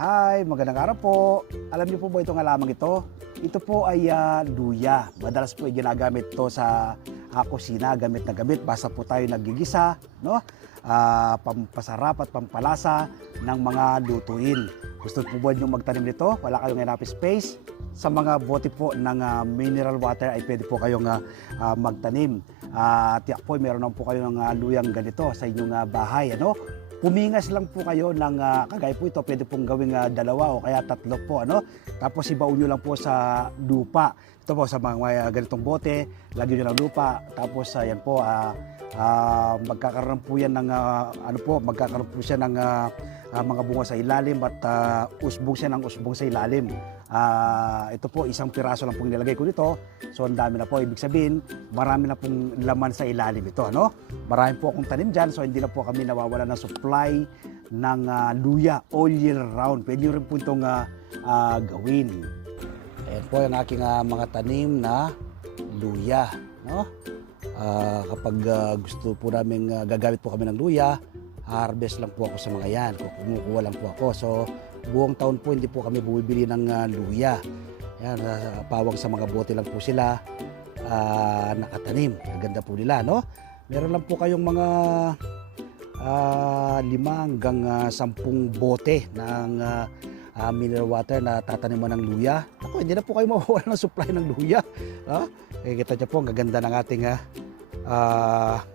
Hi, magandang araw po. Alam niyo po ba itong halamang ito? Ito po ay luya. Madalas po ay ginagamit to sa kusina, gamit na gamit. Basta po tayo naggigisa, no? Pampasarap at pampalasa ng mga lutuin. Gusto po ba niyong magtanim nito? Wala kayong enough space? Sa mga bote po ng mineral water ay pwede po kayong magtanim. Tiyak po, meron naman po kayong luyang ganito sa inyong bahay, ano? Pumingas lang po kayo ng kagaya po ito, pwede pong gawing dalawa o kaya tatlo po, ano? Tapos ibaon nyo lang po sa lupa. Ito po sa mga ganitong bote, lagyan nyo ng lupa. Tapos yan po, magkakaroon po yan ng magkakaroon po siya ng mga bunga sa ilalim at usbong siya ng usbong sa ilalim. Ito po, isang piraso lang pong nilagay ko dito. So, ang dami na po. Ibig sabihin, marami na pong laman sa ilalim ito. Ano? Marami po akong tanim dyan. So, hindi na po kami nawawala ng supply ng luya all year round. Pwede rin po itong gawin. Ayan po yung aking mga tanim na luya. No? Kapag gusto po namin gagamit po kami ng luya, harvest lang po ako sa mga yan. Kumukuha lang po ako. So, buong taon po hindi po kami bumibili ng luya. Yan, pawang sa mga bote lang po sila nakatanim. Ang ganda po nila, no? Meron lang po kayong mga 5 hanggang 10 bote ng mineral water na tataniman ng luya. Ako, hindi na po kayo mawawala ng supply ng luya. Kita niyo po, ang gaganda ng ating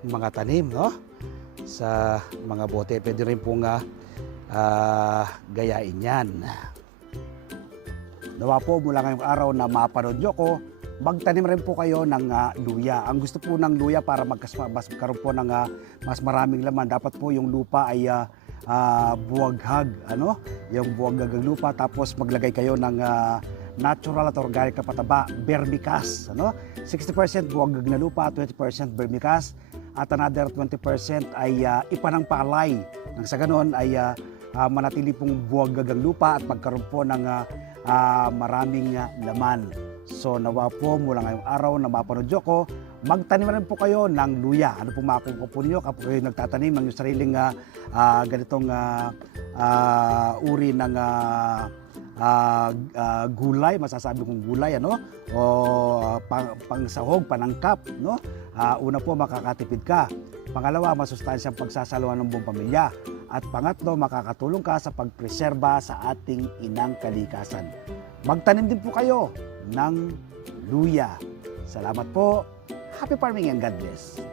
mga tanim, no? Sa mga bote. Pwede rin pong gayain yan. Nawa po mula ngayong araw na mapanood nyo ko, magtanim rin po kayo ng luya. Ang gusto po ng luya para magkaroon po ng mas maraming laman, dapat po yung lupa ay buwaghag, ano? Yung buwaghag ng lupa, tapos maglagay kayo ng natural at organic na pataba, vermicast, ano? 60% buwaghag na lupa, 20% vermicast, at another 20% ay ipanang palay. Nang sa ganon ay manatili pong buwaghag ang lupa at magkaroon po ng maraming laman. So nawa po mula ngayong araw na mapanood ko, magtanim rin po kayo ng luya. Ano pong makukuha po ninyo kapag kayo nagtatanim ng yung sariling ganitong uri ng gulay, masasabi kong gulay, ano? O pangsahog, panangkap, no? Una po, makakatipid ka. Pangalawa, masustansyang pagsasaluhan ng buong pamilya. At pangatlo, makakatulong ka sa pagpreserba sa ating inang kalikasan. Magtanim din po kayo ng luya. Salamat po. Happy farming and God bless.